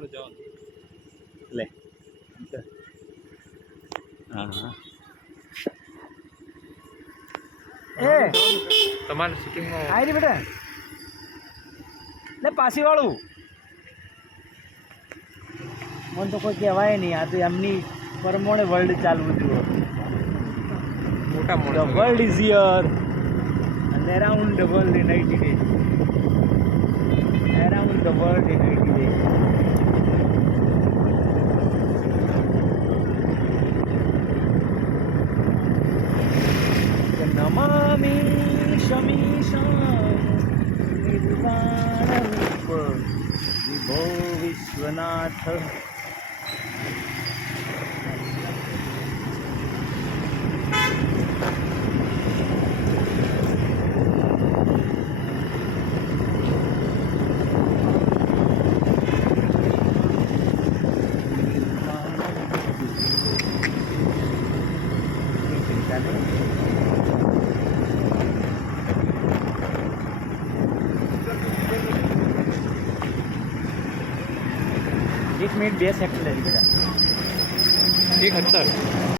આપણે જવાનું લે હા હા એ તમારે શૂટિંગમાં આઈ રે બેટા લે પાછી વાળું મને તો કોઈ કહેવાય નહીં આ તો એમની પ્રમાણે વર્લ્ડ ચાલવું જોઈએ મોટા ધ મોટા world is here and around the world in 80 days around the world in 80 days नमामि शमीशां निर्वाणरूप विभो विश्वनाथ एक मिनट 2 सेकंड लगी बेटा 1:17